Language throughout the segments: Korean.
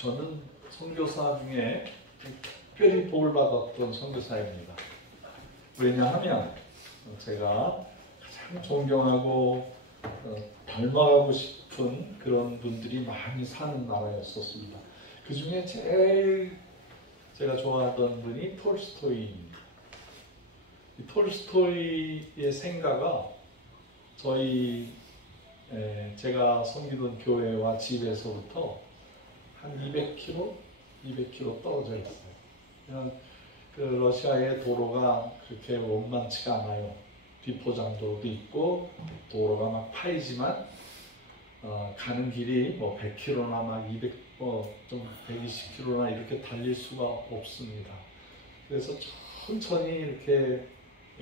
저는 선교사 중에 특별히 복을 받았던 선교사입니다. 왜냐하면 제가 가장 존경하고 닮아가고 싶은 그런 분들이 많이 사는 나라였었습니다. 그 중에 제일 제가 좋아하던 분이 톨스토이입니다. 이 톨스토이의 생가가 저희 제가 섬기던 교회와 집에서부터 한 200km 떨어져 있어요. 그냥 그 러시아의 도로가 그렇게 원만치가 않아요. 비포장도로도 있고 도로가 막 파이지만 가는 길이 뭐 100km나 막 120km나 이렇게 달릴 수가 없습니다. 그래서 천천히 이렇게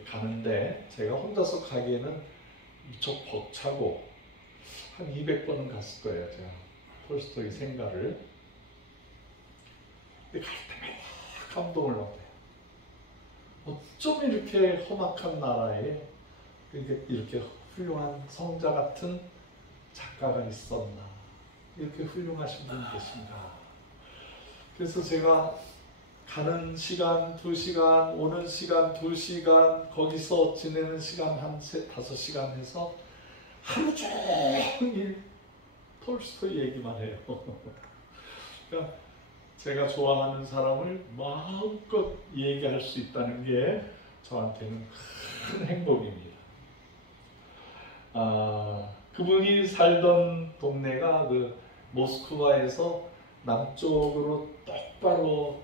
가는데 제가 혼자서 가기에는 무척 벅차고 한 200번은 갔을 거예요. 제가 톨스토이 생가를. 근데 갈 때마다 감동을 받아요. 어쩜 이렇게 험악한 나라에 이렇게 훌륭한 성자 같은 작가가 있었나, 이렇게 훌륭하신 분이 계신가. 그래서 제가 가는 시간 2시간, 오는 시간 2시간, 거기서 지내는 시간 한 5시간 해서 하루 종일 톨스토이 얘기만 해요. 그러니까 제가 좋아하는 사람을 마음껏 얘기할 수 있다는 게 저한테는 큰 행복입니다. 그분이 살던 동네가 그 모스크바에서 남쪽으로 똑바로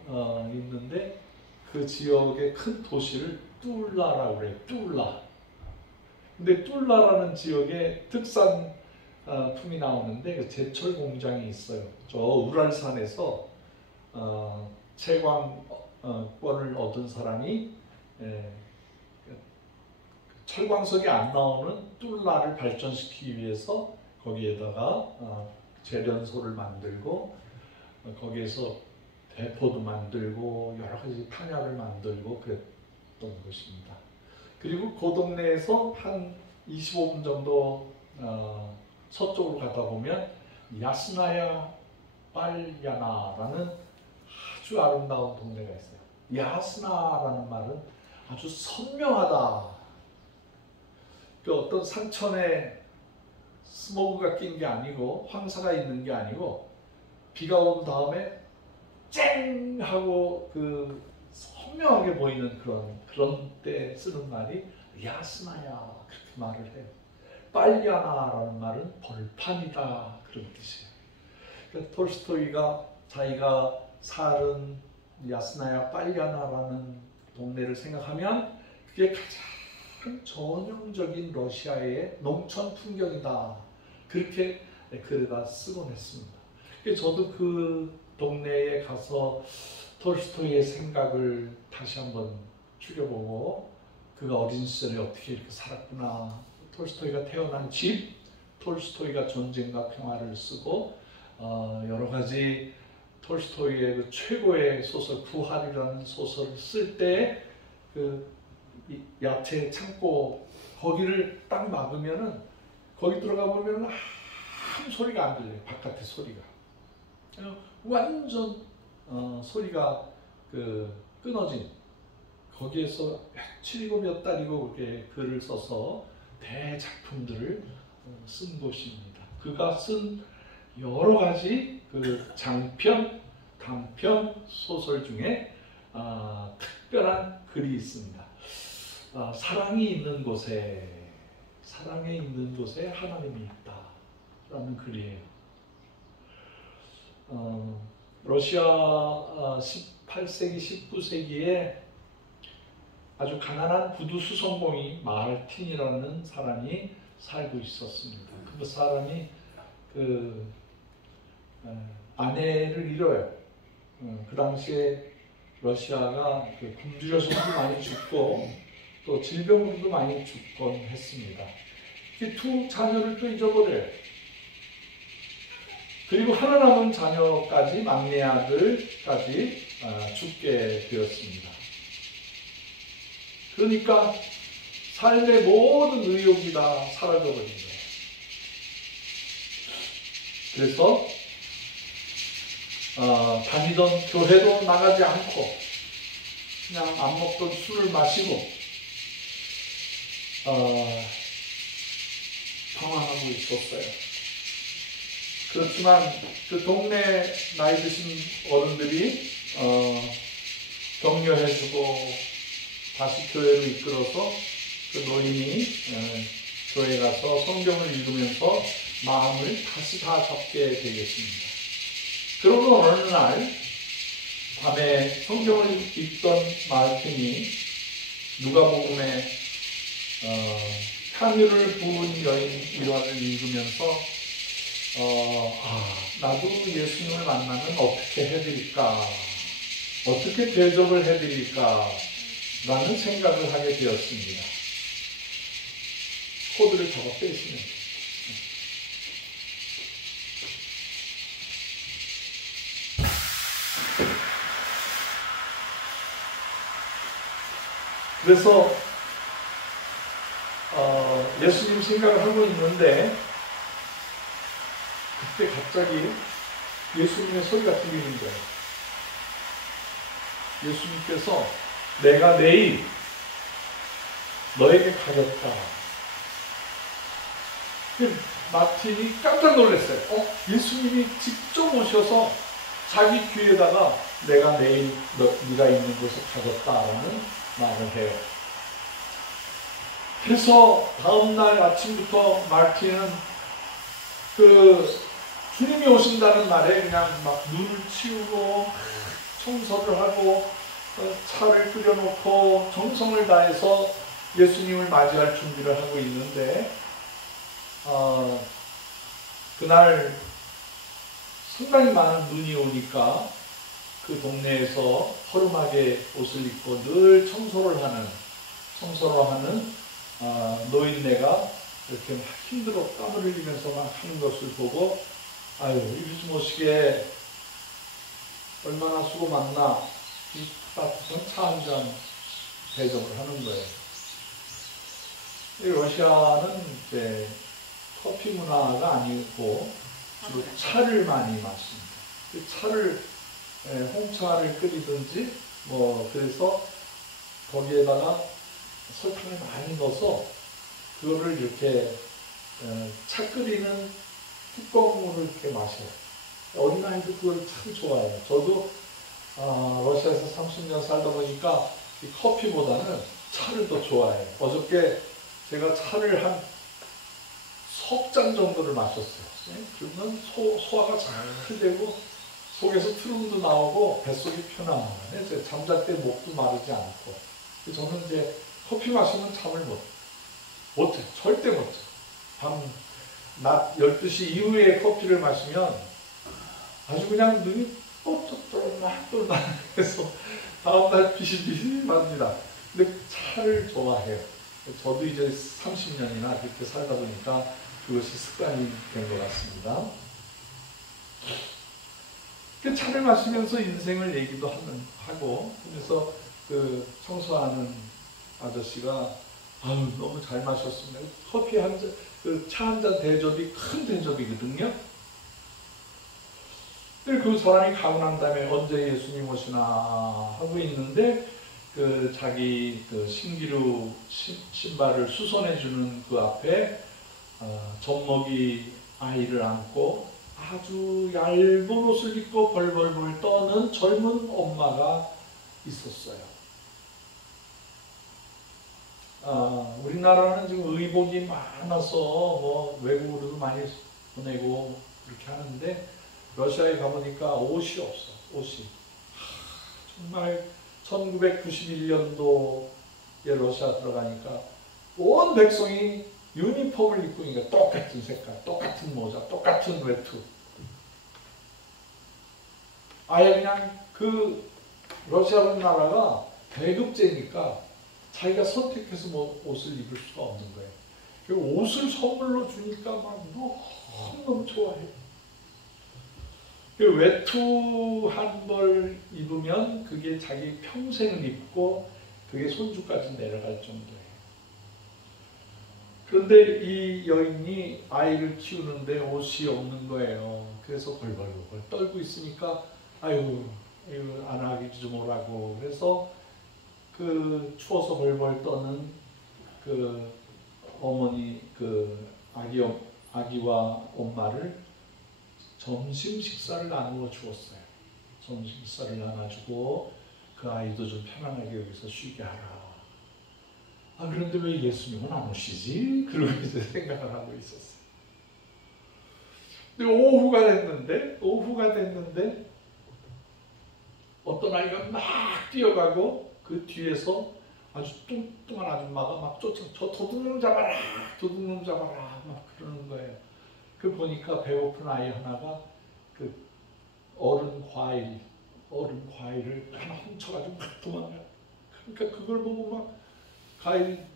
있는데 그 지역의 큰 도시를 툴라라고 그래요. 툴라. 근데 툴라라는 지역에 특산품이 나오는데 그 제철 공장이 있어요. 저 우랄산에서 채광권을 얻은 사람이 철광석이 안 나오는 툴라를 발전시키기 위해서 거기에다가 재련소를 만들고 거기에서 대포도 만들고 여러 가지 탄약을 만들고 그랬던 것입니다. 그리고 그 동네에서 한 25분 정도 서쪽으로 가다 보면 야스나야 빨야나라는 아주 아름다운 동네가 있어요. 야스나라는 말은 아주 선명하다. 그 어떤 산천에 스모그가 낀 게 아니고 황사가 있는 게 아니고 비가 온 다음에 쨍 하고 그 선명하게 보이는 그런 때 쓰는 말이 야스나야, 그렇게 말을 해요. 빨야나라는 말은 벌판이다, 그런 뜻이에요. 그러니까 톨스토이가 자기가 살은 야스나야 빨야나라는 동네를 생각하면 그게 가장 전형적인 러시아의 농촌 풍경이다, 그렇게 글에다 쓰곤 했습니다. 그래서 저도 그 동네에 가서 톨스토이의 생각을 다시 한번 추려보고 그가 어린 시절에 어떻게 이렇게 살았구나, 톨스토이가 태어난 집, 톨스토이가 전쟁과 평화를 쓰고 여러 가지 톨스토이의 그 최고의 소설 부활이라는 소설을 쓸 때 그 야채 창고 거기를 딱 막으면은 거기 들어가 보면은 아무 소리가 안 들려요. 바깥의 소리가 완전 소리가 끊어진, 거기에서 며칠이고 몇 달이고 그렇게 글을 써서 대작품들을 쓴 곳입니다. 그가 쓴 여러 가지 그 장편, 단편 소설 중에 특별한 글이 있습니다. 사랑이 있는 곳에 하나님이 있다라는 글이에요. 러시아 18세기, 19세기에 아주 가난한 구두 수송공이 마르틴이라는 사람이 살고 있었습니다. 그 사람이 아내를 잃어요. 그 당시에 러시아가 굶주려서도 많이 죽고 또 질병으로도 많이 죽곤 했습니다. 두 자녀를 또 잊어버려요. 그리고 하나 남은 자녀까지, 막내 아들까지 죽게 되었습니다. 그러니까 삶의 모든 의욕이 다 사라져버린 거예요. 그래서 다니던 교회도 나가지 않고 그냥 안 먹던 술을 마시고 방황하고 있었어요. 그렇지만 그 동네 나이 드신 어른들이 격려해주고 다시 교회로 이끌어서 그 노인이 교회 가서 성경을 읽으면서 마음을 다시 다 잡게 되겠습니다. 그러고 어느 날 밤에 성경을 읽던 마르틴이 누가복음에 향유를 부은 여인 일화를 읽으면서 나도 예수님을 만나면 어떻게 해드릴까, 어떻게 대접을 해드릴까 라는 생각을 하게 되었습니다. 코드를 적어 빼시면 그래서 예수님 생각을 하고 있는데 그때 갑자기 예수님의 소리가 들리는 거예요. 예수님께서 내가 내일 너에게 가겠다. 마틴이 깜짝 놀랐어요. 예수님이 직접 오셔서 자기 귀에다가 내가 내일 네가 있는 곳에 가겠다라는 말을 해요. 그래서 다음날 아침부터 마틴은 그 주님이 오신다는 날에 그냥 막 눈을 치우고 청소를 하고 차를 끓여놓고 정성을 다해서 예수님을 맞이할 준비를 하고 있는데 그날 상당히 많은 눈이 오니까 그 동네에서 허름하게 옷을 입고 늘 청소를 하는 노인네가 이렇게 막 힘들어 땀을 흘리면서 막 하는 것을 보고 아유 이러지 못시게 얼마나 수고 많나 이 따뜻한 차 한 잔 대접을 하는 거예요. 이 러시아는 이제 커피 문화가 아니고 주로 차를 많이 마십니다. 그 차를 홍차를 끓이든지 뭐 그래서 거기에다가 설탕을 많이 넣어서 그거를 이렇게 차 끓이는 뚜껑으로 이렇게 마셔요. 어린아이도 그걸 참 좋아해요. 저도 러시아에서 30년 살다 보니까 이 커피보다는 차를 더 좋아해요. 어저께 제가 차를 한 석 잔 정도를 마셨어요. 그러면 소화가 잘 되고 속에서 트름도 나오고 뱃속이 편안해. 잠잘 때 목도 마르지 않고. 저는 이제 커피 마시면 잠을 못해. 절대 못해. 낮 12시 이후에 커피를 마시면 아주 그냥 눈이 똘똘똘똘 해서 다음날 비실비실 맙니다. 근데 차를 좋아해요. 저도 이제 30년이나 그렇게 살다 보니까 그것이 습관이 된 것 같습니다. 그 차를 마시면서 인생을 얘기도 하고, 그래서 그 청소하는 아저씨가 아유 너무 잘 마셨습니다. 커피 한 잔, 그 차 한 잔 대접이 큰 대접이거든요. 그 사람이 가고 난 다음에 언제 예수님 오시나 하고 있는데 그 자기 그 신기루 신발을 수선해 주는 그 앞에 젖먹이 아이를 안고 아주 얇은 옷을 입고 벌벌벌 떠는 젊은 엄마가 있었어요. 우리나라는 지금 의복이 많아서 뭐 외국으로도 많이 보내고 그렇게 하는데 러시아에 가보니까 옷이 없어. 옷이 정말 1991년도에 러시아 들어가니까 온 백성이 유니폼을 입고 있으니까 똑같은 색깔, 똑같은 모자, 똑같은 외투. 아예 그냥 그 러시아 나라가 배급제니까 자기가 선택해서 뭐 옷을 입을 수가 없는 거예요. 그리고 옷을 선물로 주니까 막 너무 좋아해요. 그 외투 한 벌 입으면 그게 자기 평생을 입고 그게 손주까지 내려갈 정도예요. 그런데 이 여인이 아이를 키우는데 옷이 없는 거예요. 그래서 벌벌벌 떨고 있으니까 아유, 이거 안 하기 좀 오라고. 그래서 그 추워서 벌벌 떠는 그 어머니, 그 아기와 엄마를 점심 식사를 나누어 주었어요. 점심 식사를 나눠주고 그 아이도 좀 편안하게 여기서 쉬게 하라. 그런데 왜 예수님은 안 오시지? 그러고 이제 생각을 하고 있었어요. 근데 오후가 됐는데 어떤 아이가 막 뛰어가고 그 뒤에서 아주 뚱뚱한 아줌마가 막 저 도둑놈 잡아라, 도둑놈 잡아라 막 그러는 거예요. 그 보니까 배고픈 아이 하나가 그 얼음 과일을 하나 훔쳐가지고 막 도망가요. 그러니까 그걸 보고 막 과일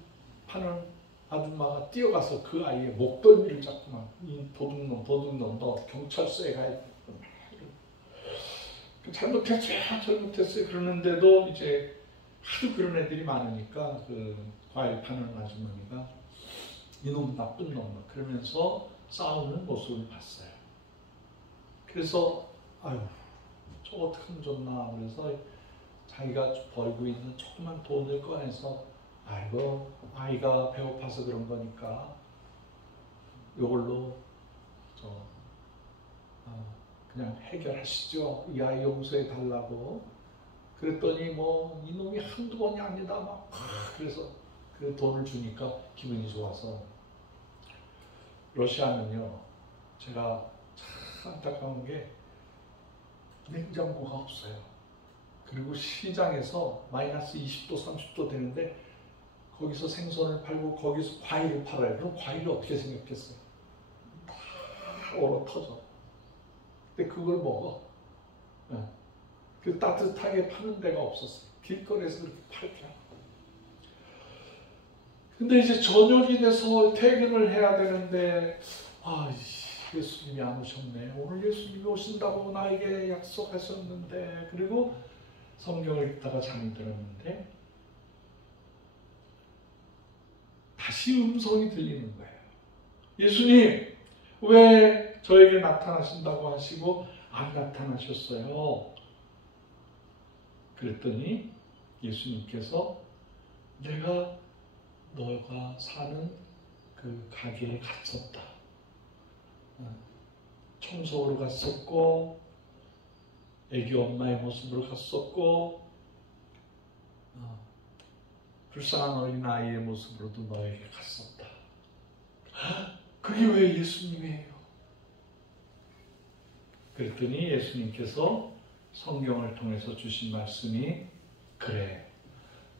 파는 아줌마가 뛰어가서 그 아이의 목덜미를 잡고 막 이 도둑놈 너 경찰서에 가야 돼. 잘못했어요 그러는데도 이제 하도 그런 애들이 많으니까 그 과일 파는 아주머니가 이놈 나쁜 놈 그러면서 싸우는 모습을 봤어요. 그래서 아유 저 어떻게 하면 좋나. 그래서 자기가 벌고 있는 조그만 돈을 꺼내서 아이고 아이가 배고파서 그런 거니까 이걸로 그냥 해결하시죠. 이 아이 용서해 달라고. 그랬더니 뭐 이놈이 한두 번이 아니다 막 그래서 그 돈을 주니까 기분이 좋아서. 러시아는요 제가 참 안타까운 게 냉장고가 없어요. 그리고 시장에서 마이너스 20도 30도 되는데 거기서 생선을 팔고 거기서 과일을 팔아요. 그럼 과일이 어떻게 생겼겠어요? 다 얼어 터져. 근데 그걸 먹어. 그 따뜻하게 파는 데가 없었어요. 길거리에서 그렇게 팔더라. 근데 이제 저녁이 돼서 퇴근을 해야 되는데 예수님이 안 오셨네. 오늘 예수님이 오신다고 나에게 약속하셨는데. 그리고 성경을 읽다가 잠이 들었는데 다시 음성이 들리는 거예요. 예수님 왜 저에게 나타나신다고 하시고 안 나타나셨어요? 그랬더니 예수님께서 내가 너가 사는 그 가게에 갔었다. 청소하러 갔었고 애기 엄마의 모습으로 갔었고 불쌍한 어린아이의 모습으로도 너에게 갔었다. 그게 왜 예수님이에요? 그랬더니 예수님께서 성경을 통해서 주신 말씀이 그래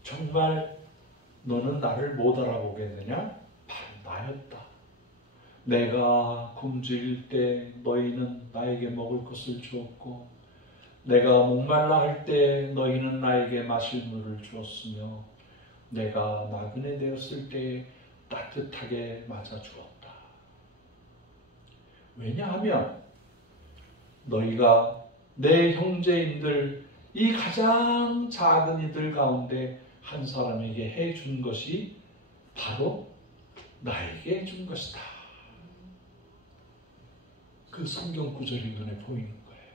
정말 너는 나를 못 알아보겠느냐? 바로 나였다. 내가 굶주릴 때 너희는 나에게 먹을 것을 주었고 내가 목말라 할 때 너희는 나에게 마실 물을 주었으며 내가 나그네 되었을 때 따뜻하게 맞아주었다. 왜냐하면 너희가 내 형제인들 이 가장 작은 이들 가운데 한 사람에게 해준 것이 바로 나에게 해준 것이다. 그 성경 구절이 눈에 보이는 거예요.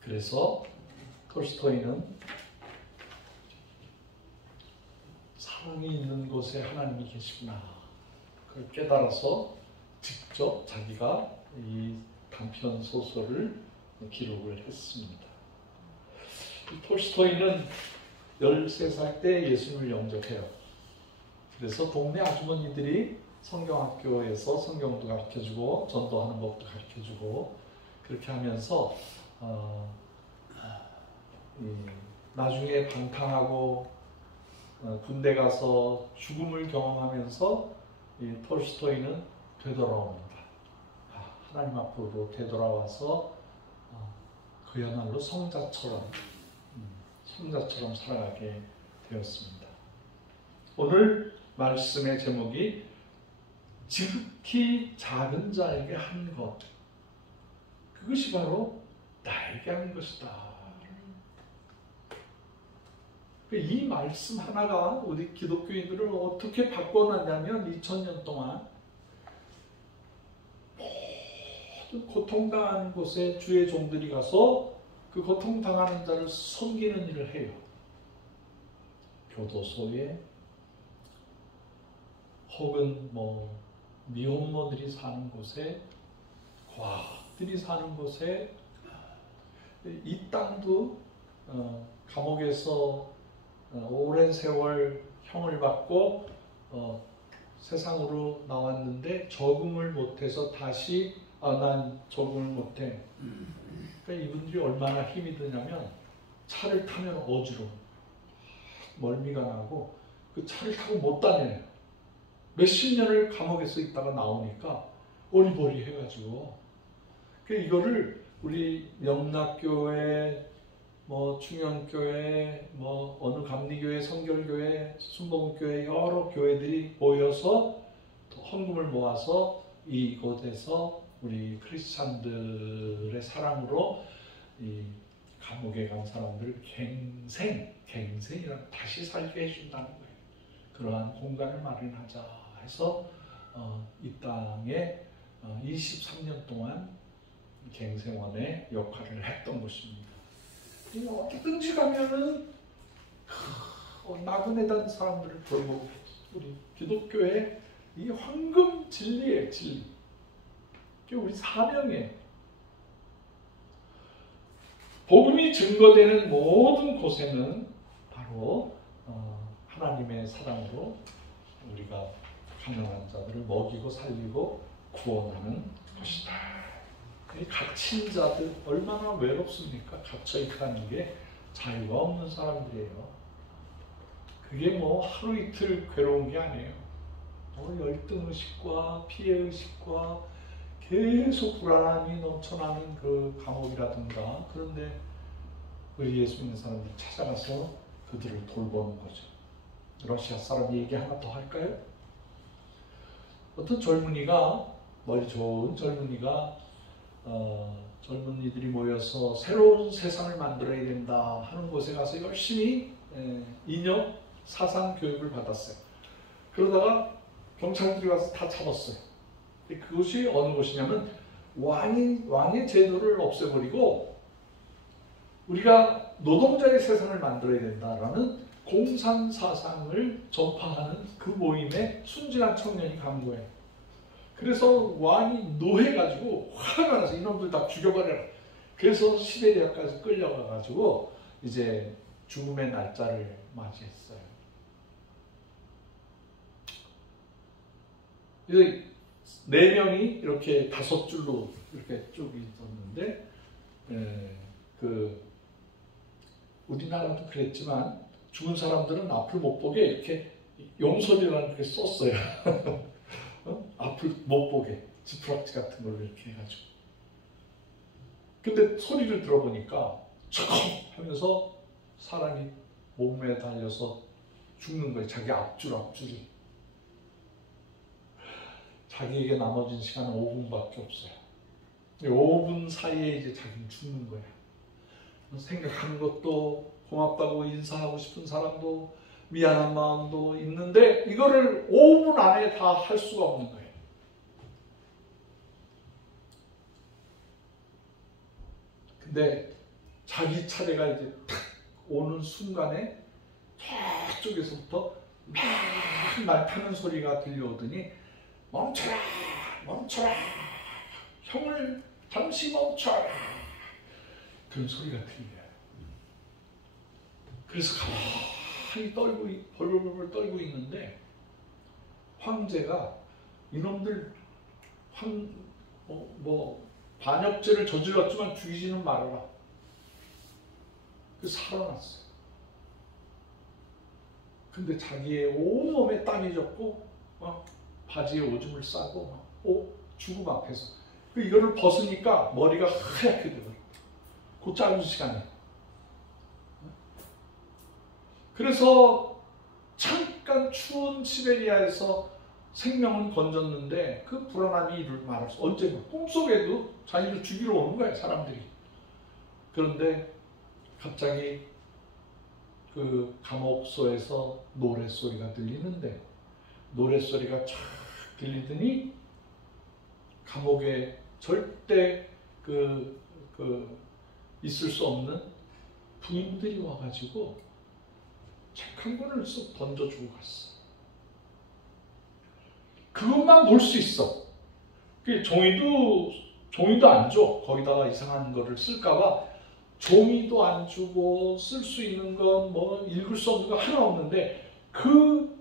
그래서 톨스토이는 사랑이 있는 곳에 하나님이 계시구나. 그걸 깨달아서 직접 자기가 이 단편 소설을 기록을 했습니다. 톨스토이는 13살 때 예수님을 영접해요. 그래서 동네 아주머니들이 성경학교에서 성경도 가르쳐주고 전도하는 법도 가르쳐주고 그렇게 하면서 나중에 방탕하고 군대 가서 죽음을 경험하면서 이 톨스토이는 되돌아옵니다. 하나님 앞으로 되돌아와서 그야말로 성자처럼 살아가게 되었습니다. 오늘 말씀의 제목이 지극히 작은 자에게 한 것, 그것이 바로 나에게 한 것이다. 이 말씀 하나가 우리 기독교인들을 어떻게 바꿔놨냐면 2000년 동안 고통당하는 곳에 주의 종들이 가서 그 고통당하는 자를 섬기는 일을 해요. 교도소에 혹은 미혼모들이 사는 곳에, 과학들이 사는 곳에, 이 땅도 감옥에서 오랜 세월 형을 받고 세상으로 나왔는데 적응을 못해서 다시 난 적응을 못해. 그러니까 이분들이 얼마나 힘이 드냐면 차를 타면 어지러워. 멀미가 나고 그 차를 타고 못 다녀요. 몇십 년을 감옥에서 있다가 나오니까 어리버리 해가지고 이거를 우리 영락교회, 충현교회, 어느 감리교회, 성결교회, 순복음교회 여러 교회들이 모여서 헌금을 모아서 이곳에서 우리 크리스찬들의 사랑으로 이 감옥에 간 사람들을 갱생이라고 다시 살게 해준다는 거예요. 그러한 공간을 마련하자 해서 이 땅에 23년 동안 갱생원의 역할을 했던 곳입니다. 어디든지 가면은 나그네단 사람들을 돌보고 우리 기독교의 이 황금 진리예요, 진리. 우리 사명이에요. 복음이 증거되는 모든 곳에는 바로 하나님의 사랑으로 우리가 가난한 자들을 먹이고 살리고 구원하는 것이다. 이 갇힌 자들 얼마나 외롭습니까? 갇혀있다는 게 자유가 없는 사람들이에요. 그게 하루 이틀 괴로운 게 아니에요. 열등의식과 피해의식과 계속 불안함이 넘쳐나는 그 감옥이라든가. 그런데 우리 예수 믿는 사람들이 찾아가서 그들을 돌보는 거죠. 러시아 사람 얘기 하나 더 할까요? 어떤 젊은이가, 머리 좋은 젊은이가 젊은이들이 모여서 새로운 세상을 만들어야 된다 하는 곳에 가서 열심히 인역 사상 교육을 받았어요. 그러다가 경찰들이 와서 다 잡았어요. 그것이 어느 곳이냐면 왕의 제도를 없애버리고 우리가 노동자의 세상을 만들어야 된다라는 공산 사상을 전파하는 그 모임에 순진한 청년이 간 거예요. 그래서 왕이 노해가지고 화가 나서 이놈들 다 죽여버려라. 그래서 시베리아까지 끌려가가지고 이제 죽음의 날짜를 맞이했어요. 이제 4명이 이렇게 5줄로 이렇게 쭉 있었는데, 우리나라도 그랬지만 죽은 사람들은 앞을 못 보게 이렇게 용설이라는 게 썼어요. 앞을 못 보게 지푸락지 같은 걸로 이렇게 해가지고. 근데 소리를 들어보니까 척 하면서 사람이 몸에 달려서 죽는 거예요. 자기 앞줄이. 자기에게 남아진 시간은 5분밖에 없어요. 5분 사이에 이제 자기는 죽는 거야. 생각하는 것도 고맙다고 인사하고 싶은 사람도 미안한 마음도 있는데 이거를 5분 안에 다 할 수가 없는 거예요. 근데 자기 차례가 이제 탁 오는 순간에 저쪽에서부터 막 날타는 소리가 들려오더니 멈춰라! 멈춰라! 형을 잠시 멈춰라! 그런 소리가 들려요. 그래서 가만히 벌벌벌 떨고 있는데 황제가 이놈들 반역죄를 저질렀지만 죽이지는 말아라. 그래서 살아났어요. 근데 자기의 온몸에 땀이 젖고 바지에 오줌을 싸고 죽음 앞에서 이거를 벗으니까 머리가 하얗게 되더라고요. 그 짧은 시간에. 그래서 잠깐 추운 시베리아에서 생명은 건졌는데 그 불안함이 이를 말할 수 언제 꿈속에도 자기를 죽이러 오는 거예요, 사람들이. 그런데 갑자기 그 감옥소에서 노랫소리가 들리는데 노랫소리가 쫙 들리더니 감옥에 절대 있을 수 없는 부인들이 와가지고 책 한 권을 쓱 던져주고 갔어. 그것만 볼 수 있어. 종이도 안 줘. 거기다가 이상한 거를 쓸까봐 종이도 안 주고 쓸 수 있는 건 뭐 읽을 수 없는 거 하나 없는데 그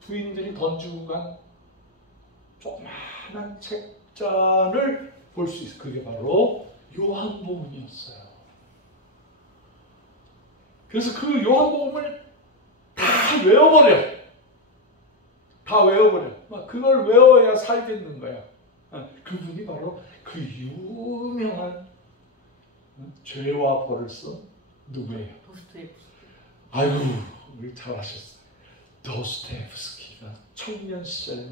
부인들이 던지고 간 조그마한 책잔을 볼 수 있어. 그게 바로 요한복음이었어요. 그래서 그 요한복음을 다 외워버려. 다 외워버려. 그걸 외워야 살겠는 거야. 그분이 바로 그 유명한 죄와 벌을 쓴 누구예요? 도스토옙스키. 아이고, 우리 잘하셨어요. 도스토옙스키가 청년 시절의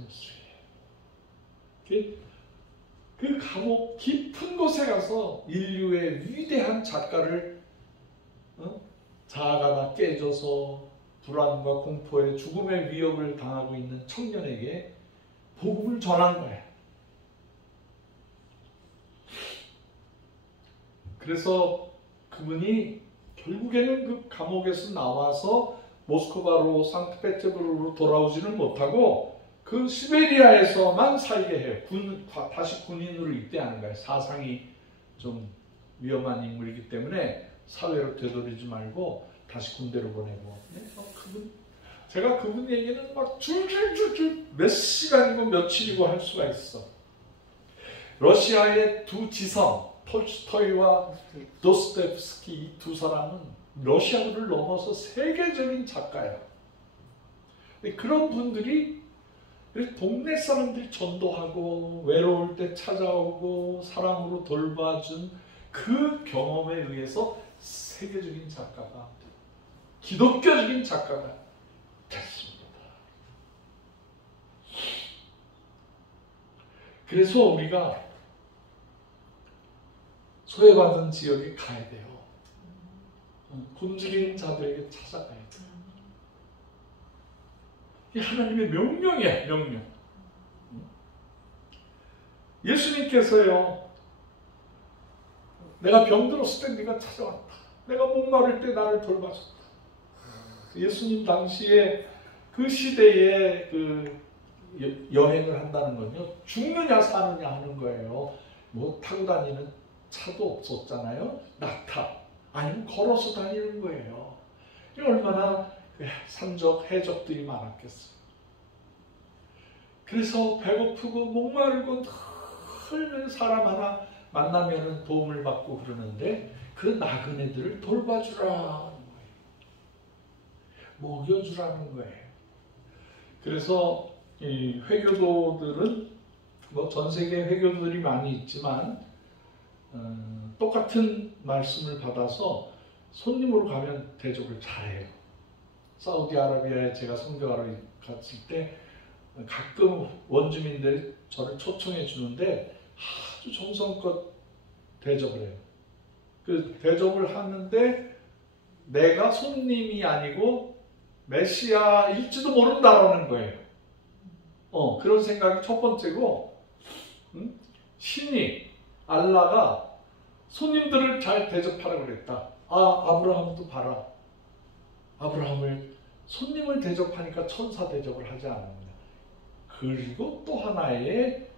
모습이에요. 그 감옥 깊은 곳에 가서 인류의 위대한 작가를 자아가 깨져서 불안과 공포에 죽음의 위협을 당하고 있는 청년에게 복음을 전한 거예요. 그래서 그분이 결국에는 그 감옥에서 나와서 모스크바로 상트페테르부르크로 돌아오지는 못하고 그 시베리아에서만 살게 해요. 다시 군인으로 입대하는 거예요. 사상이 좀 위험한 인물이기 때문에 사회로 되돌리지 말고 다시 군대로 보내고. 제가 그분 얘기는 막 줄줄줄줄 몇 시간이고 며칠이고 할 수가 있어. 러시아의 두 지성 톨스토이와 도스토옙스키 이 두 사람은 러시아를 넘어서 세계적인 작가예요. 그런 분들이 동네 사람들 전도하고 외로울 때 찾아오고 사랑으로 돌봐준 그 경험에 의해서 세계적인 작가가, 기독교적인 작가가 됐습니다. 그래서 우리가 소외받은 지역에 가야 돼요. 굶주린 자들에게 찾아가야 돼요. 이게 하나님의 명령이야, 명령. 예수님께서요, 내가 병들었을 때 네가 찾아왔다. 내가 목마를 때 나를 돌봐줬다. 예수님 당시에 그 시대에 그 여행을 한다는 건요, 죽느냐 사느냐 하는 거예요. 뭐 타고 다니는 차도 없었잖아요. 낙타 아니면 걸어서 다니는 거예요. 얼마나 산적 해적들이 많았겠어요. 그래서 배고프고 목마르고 늘 사람 하나 만나면 도움을 받고 그러는데 그 나그네들을 돌봐주라는 거예요. 먹여주라는 거예요. 그래서 이 회교도들은 뭐 전 세계 회교도들이 많이 있지만 똑같은 말씀을 받아서 손님으로 가면 대접을 잘해요. 사우디아라비아에 제가 선교하러 갔을 때 가끔 원주민들이 저를 초청해 주는데 아주 정성껏 대접을 해요. 그 대접을 하는데 내가 손님이 아니고 메시아일지도 모른다라는 거예요. 그런 생각이 첫 번째고, 신이 알라가 손님들을 잘 대접하라고 그랬다. 아브라함도 봐라. 아브라함을 손님을 대접하니까 천사 대접을 하지 않습니다. 그리고 또 하나의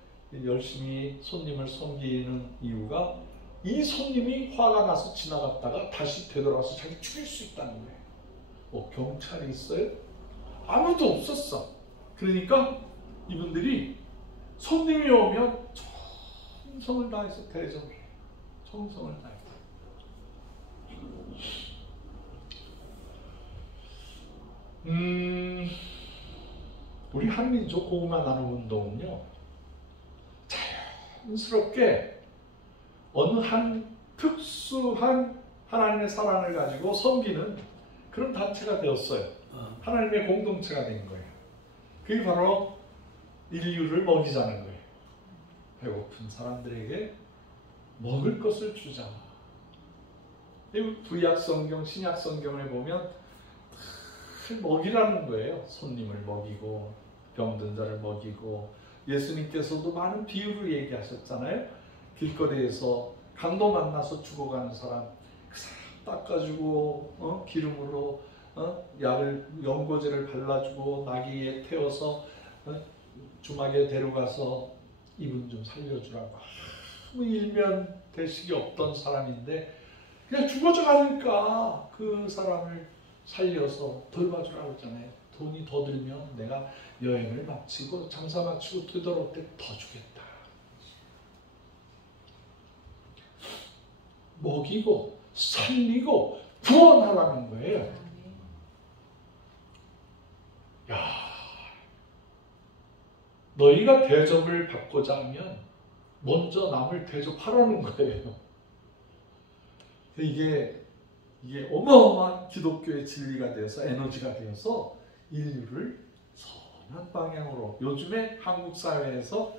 열심히 손님을 섬기는 이유가 이 손님이 화가 나서 지나갔다가 다시 되돌아서 자기 죽일 수 있다는 거예요. 경찰이 있어요? 아무도 없었어. 그러니까 이분들이 손님이 오면 정성을 다해서 대접을 해요. 정성을 다해서. 우리 한민족 고구마 나눔 운동은요, 자연스럽게 어느 한 특수한 하나님의 사랑을 가지고 섬기는 그런 단체가 되었어요. 하나님의 공동체가 된 거예요. 그게 바로 인류를 먹이자는 거예요. 배고픈 사람들에게 먹을 것을 주자. 구약 성경, 신약 성경을 보면 먹이라는 거예요. 손님을 먹이고 병든 자를 먹이고 예수님께서도 많은 비유를 얘기하셨잖아요. 길거리에서 강도 만나서 죽어가는 사람, 그 사람 닦아주고 기름으로 약을 연고제를 발라주고 나귀에 태워서 주막에 데려가서 이분 좀 살려주라고 아무 일면 대식이 없던 사람인데 그냥 죽어져 가니까 그 사람을 살려서 돌봐주라고 했잖아요. 돈이 더 들면 내가 여행을 마치고 장사 마치고 되돌아올 때 더 주겠다. 먹이고 살리고 구원하라는 거예요. 야, 너희가 대접을 받고자 하면 먼저 남을 대접하라는 거예요. 이게 어마어마한 기독교의 진리가 되어서 에너지가 되어서 인류를 선한 방향으로, 요즘에 한국 사회에서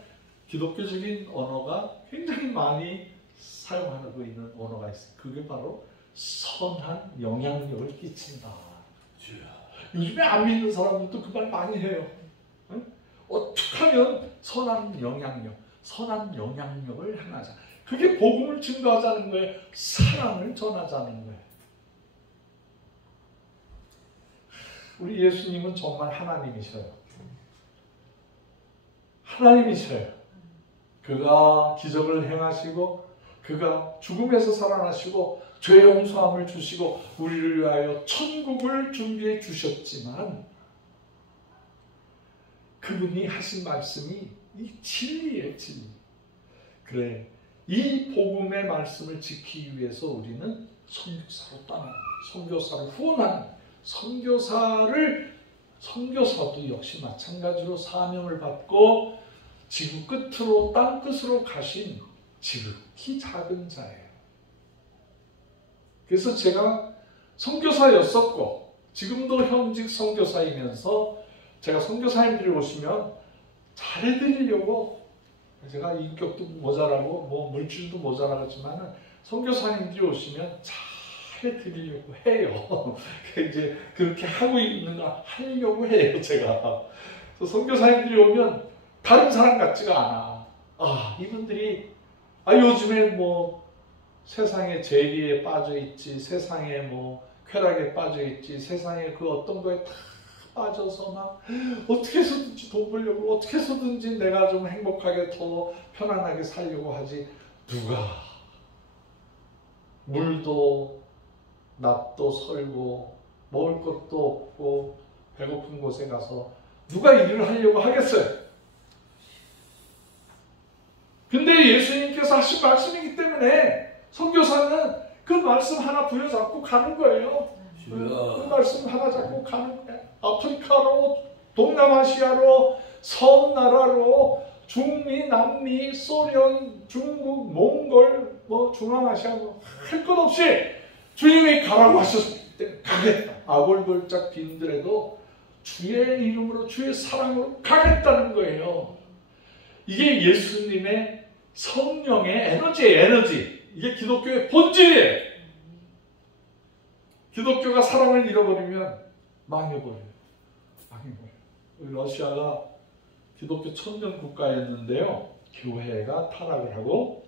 기독교적인 언어가 굉장히 많이 사용하고 있는 언어가 있어요. 그게 바로 선한 영향력을 끼친다. 요즘에 안 믿는 사람들도 그 말 많이 해요. 어떻게 하면 선한 영향력을 행하자. 그게 복음을 증거하자는 거예요. 사랑을 전하자는 거예요. 우리 예수님은 정말 하나님이셔요. 하나님이셔요. 그가 기적을 행하시고 그가 죽음에서 살아나시고 죄 용서함을 주시고 우리를 위하여 천국을 준비해 주셨지만 그분이 하신 말씀이 이 진리예요, 진리. 그래, 이 복음의 말씀을 지키기 위해서 우리는 선교사로 떠나는, 선교사로 후원하는, 선교사도 역시 마찬가지로 사명을 받고 지구 끝으로, 땅 끝으로 가신 지극히 작은 자예요. 그래서 제가 선교사였었고 지금도 현직 선교사이면서 제가 선교사님들이 오시면 잘해드리려고, 제가 인격도 모자라고 뭐 물질도 모자라지만은 선교사님들이 오시면 잘해드리려고 해요. 이제 그렇게 하려고 해요, 제가. 그래서 선교사님들이 오면 다른 사람 같지가 않아. 이분들이 요즘에 뭐 세상에 재리에 빠져있지, 세상에 뭐 쾌락에 빠져있지, 세상에 그 어떤 거에 다 빠져서 막 어떻게 해서든지 돈 벌려고, 어떻게 해서든지 내가 좀 행복하게 더 편안하게 살려고 하지. 누가 물도 낫도 설고 먹을 것도 없고 배고픈 곳에 가서 누가 일을 하려고 하겠어요? 근데 예수님께서 하신 말씀이기 때문에 선교사는 그 말씀 하나 부여잡고 가는 거예요. 그 말씀 하나 잡고 가는 거예요. 아프리카로, 동남아시아로, 섬나라로, 중미, 남미, 소련, 중국, 몽골, 뭐 중앙아시아 할 것 없이 주님이 가라고 하셨을 때 가겠다. 아골골짝 빈들에도 주의 이름으로, 주의 사랑으로 가겠다는 거예요. 이게 예수님의 성령의 에너지. 이게 기독교의 본질이에요. 기독교가 사랑을 잃어버리면 망해버려요. 러시아가 기독교 천년 국가였는데요. 교회가 타락을 하고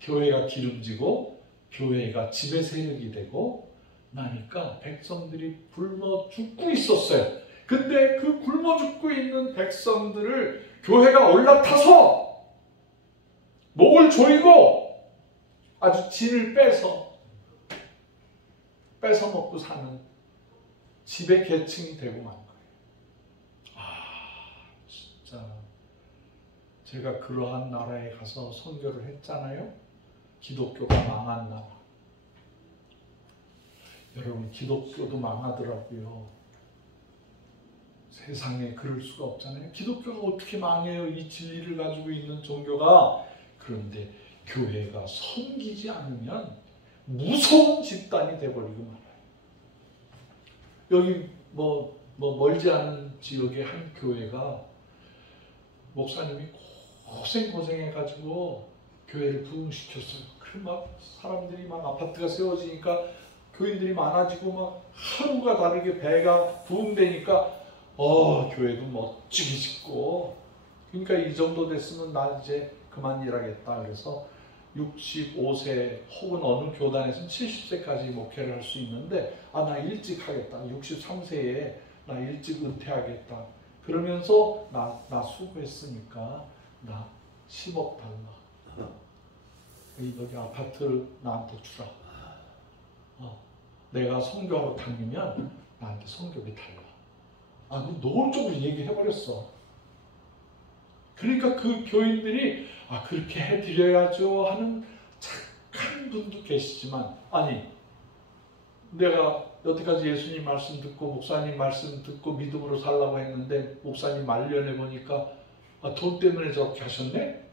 교회가 기름지고 교회가 지배 세력이 되고 나니까 백성들이 굶어 죽고 있었어요. 근데 그 굶어 죽고 있는 백성들을 교회가 올라타서 목을 조이고 아주 진을 뺏어 먹고 사는 지배 계층이 되고 만 거예요. 진짜 제가 그러한 나라에 가서 선교를 했잖아요. 기독교가 망한 나라. 여러분, 기독교도 망하더라고요. 세상에 그럴 수가 없잖아요. 기독교가 어떻게 망해요? 이 진리를 가지고 있는 종교가. 그런데 교회가 섬기지 않으면 무서운 집단이 돼버리고 말아요. 여기 뭐 멀지 않은 지역의 한 교회가 목사님이 고생해가지고 교회를 부흥시켰어요. 그 막 사람들이 막 아파트가 세워지니까 교인들이 많아지고 막 하루가 다르게 배가 부흥되니까 교회도 멋지게 짓고 그러니까 이 정도 됐으면 나 이제 그만 일하겠다. 그래서 65세 혹은 어느 교단에서는 70세까지 목회를 할 수 있는데 나 일찍 하겠다. 63세에 나 일찍 은퇴하겠다. 그러면서 나 수고했으니까 나 10억 달라. 여기 아파트 나한테 주라. 내가 선교하러 다니면 나한테 선교비 달라. 노골적으로 얘기해버렸어. 그러니까 그 교인들이 그렇게 해드려야죠 하는 착한 분도 계시지만, 아니 내가 여태까지 예수님 말씀 듣고 목사님 말씀 듣고 믿음으로 살라고 했는데 목사님 말년에 보니까 돈 때문에 저렇게 하셨네?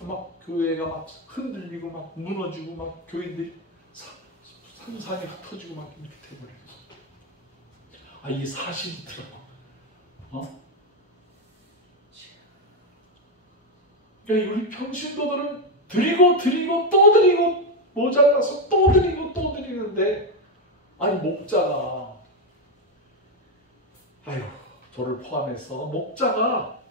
막 교회가 막 흔들리고 막 무너지고 막 교인들이 산산이 흩어지고 막 이렇게 돼버렸어. 이게 사실이더라고. 그러니까 우리 평신도들은 드리고 또 드리고 모자라서 또 드리고 또 드리는데 목자가 저를 포함해서 목자가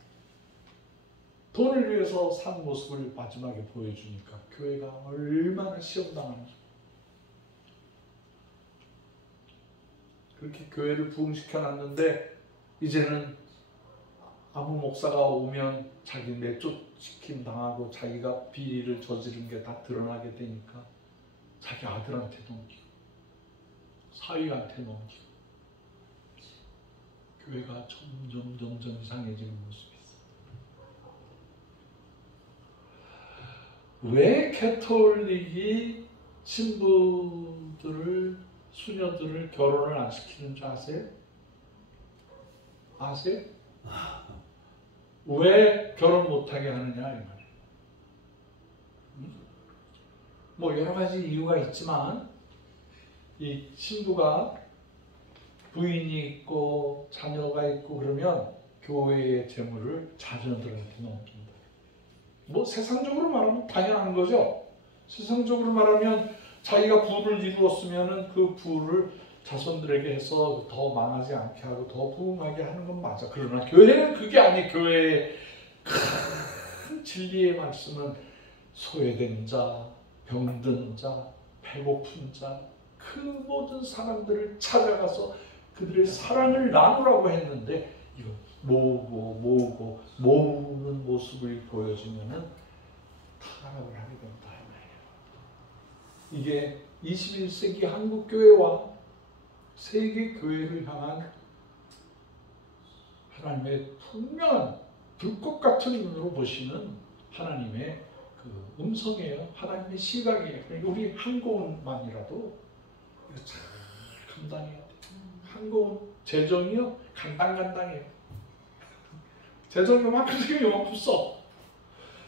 돈을 위해서 산 모습을 마지막에 보여주니까 교회가 얼마나 시험당하는지. 그렇게 교회를 부흥시켜놨는데 이제는 아무 목사가 오면 자기 내쫓김 당하고 자기가 비리를 저지른 게 다 드러나게 되니까 자기 아들한테 넘기고 사위한테 넘기고 교회가 점점 이상해지는 모습이 있어요. 왜 캐톨릭이 신부들을 수녀들을 결혼을 안 시키는 줄 아세요? 아세요? 왜 결혼 못하게 하느냐 이 말이에요. 여러 가지 이유가 있지만 이 신부가 부인이 있고 자녀가 있고 그러면 교회의 재물을 자녀들한테 넘긴다. 세상적으로 말하면 당연한 거죠. 세상적으로 말하면 자기가 부를 이루었으면 그 부를 자손들에게 해서 더 망하지 않게 하고 더 부흥하게 하는 건 맞아. 그러나 교회는 그게 아니에요. 교회의 큰 진리의 말씀은 소외된 자, 병든 자, 배고픈 자, 그 모든 사람들을 찾아가서 그들의 사랑을 나누라고 했는데 이거 모으는 모습을 보여주면은 타락을 하게 된다. 이게 21세기 한국 교회와 세계 교회를 향한 하나님의 분명한 불꽃 같은 눈으로 보시는 하나님의 그 음성이에요. 하나님의 시각이에요. 그러니까 우리 한국만이라도 이거 잘 감당해야 돼요. 한국 재정이요 간당간당해요. 재정이 요만큼 생겨 요만큼 써.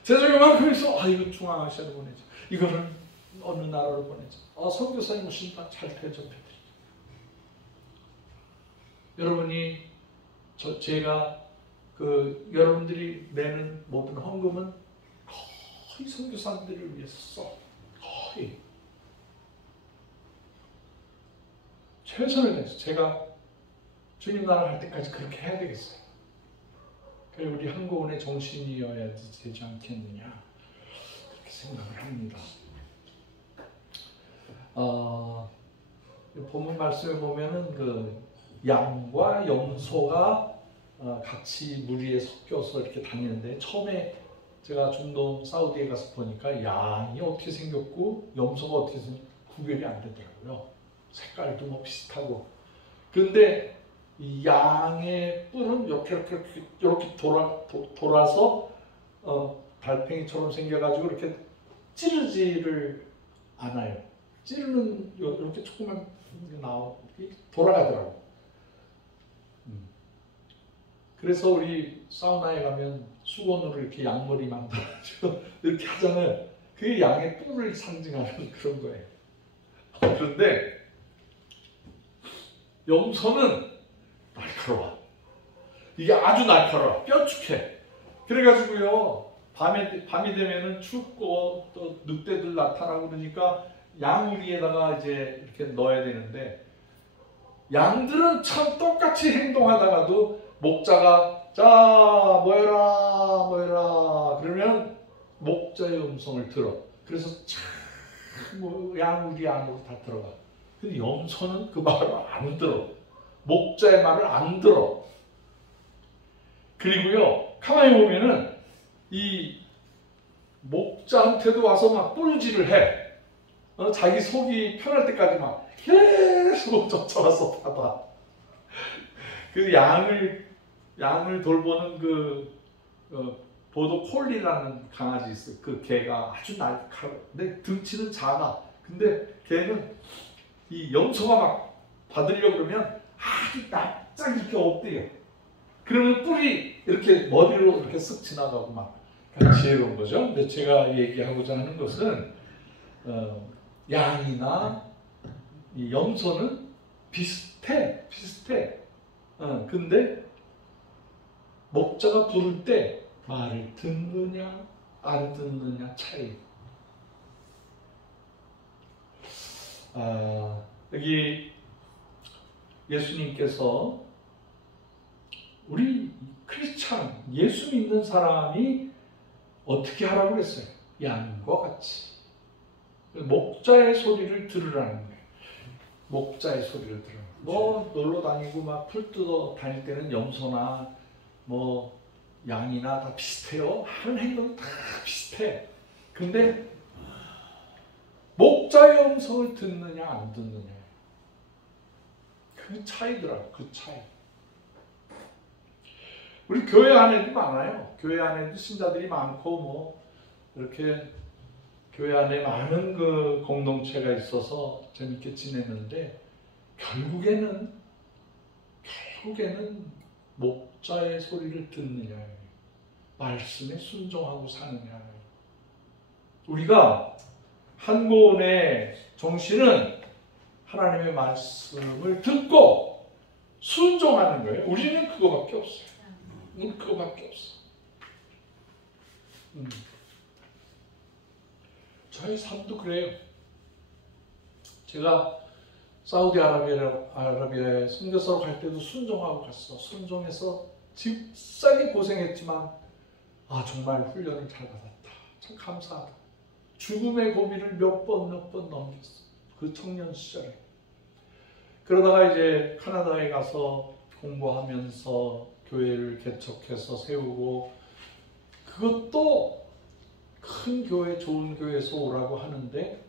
재정이 요만큼 있어. 이거 중앙아시아로 보내자. 이거는 어느 나라로 보내자. 선교사님 오시니까 잘 대접해드리죠. 여러분이 제가 여러분들이 내는 모든 헌금은 거의 선교사님들을 위해서 써. 거의 최선을 다해서 제가 주님 나라 갈 때까지 그렇게 해야 되겠어요. 그래 우리 한국은의 정신이어야 되지 않겠느냐 그렇게 생각을 합니다. 본문 말씀에 보면은 그 양과 염소가 같이 무리에 섞여서 이렇게 다니는데 처음에 제가 중동 사우디에 가서 보니까 양이 어떻게 생겼고 염소가 어떻게 생겼고 구별이 안 되더라고요. 색깔도 비슷하고. 그런데 이 양의 뿔은 이렇게 돌아서 달팽이처럼 생겨가지고 이렇게 찌르지를 않아요. 찌르는 이렇게 조그만 돌아가더라고. 그래서 우리 사우나에 가면 수건으로 이렇게 양머리 만들어가지고 이렇게 하잖아요. 그게 양의 뿔을 상징하는 그런 거예요. 그런데 염소는 날카로워. 이게 아주 날카로워. 뾰족해. 그래가지고요. 밤이 되면은 춥고 또 늑대들 나타나고 그러니까 양우리에다가 이제 이렇게 넣어야 되는데 양들은 참 똑같이 행동하다가도 목자가 자, 모여라, 모여라. 그러면 목자의 음성을 들어. 그래서 양 우리 안으로 다 들어가. 근데 염소는 그 말을 안 들어. 목자의 말을 안 들어. 그리고요, 가만히 보면은 이 목자한테도 와서 막 뿔질을 해. 자기 속이 편할 때까지 막 계속 쫓아와서 받아. 그 양을 돌보는 보도 콜리라는 강아지 있어. 그 개가 아주 날카로워. 근데 등치는 작아. 근데 걔는 이 염소가 막 받으려고 그러면 아주 납작 이렇게 엎드려. 그러면 뿔이 이렇게 머리로 이렇게 쓱 지나가고 막 지혜로운 거죠. 근데 제가 얘기하고자 하는 것은 양이나 이 염소는 비슷해. 근데 목자가 부를 때 말을 듣느냐 안 듣느냐 차이. 여기 예수님께서 우리 크리스찬 예수 믿는 사람이 어떻게 하라고 그랬어요? 양과 같이 목자의 소리를 들으라는 거예요. 목자의 소리를 들으라는 거예요. 뭐 놀러 다니고 막 풀 뜯어 다닐 때는 염소나 뭐 양이나 다 비슷해요. 하는 행동은 다 비슷해. 근데 목자의 음성을 듣느냐 안 듣느냐, 그 차이더라고. 그 차이. 우리 교회 안에도 많아요. 교회 안에도 신자들이 많고 뭐 이렇게 교회 안에 많은 그 공동체가 있어서 재밌게 지냈는데 결국에는 목자의 소리를 듣느냐, 말씀에 순종하고 사느냐. 우리가 한고은의 정신은 하나님의 말씀을 듣고 순종하는 거예요. 우리는 그거밖에 없어요. 그거밖에 없어. 저희 삶도 그래요. 제가 사우디아라비아에 선교사로 갈 때도 순종하고 갔어. 순종해서 집싸게 고생했지만 정말 훈련을 잘 받았다. 참 감사하다. 죽음의 고비를 몇 번 넘겼어. 그 청년 시절에. 그러다가 이제 캐나다에 가서 공부하면서 교회를 개척해서 세우고, 그것도 큰 교회, 좋은 교회에서 오라고 하는데,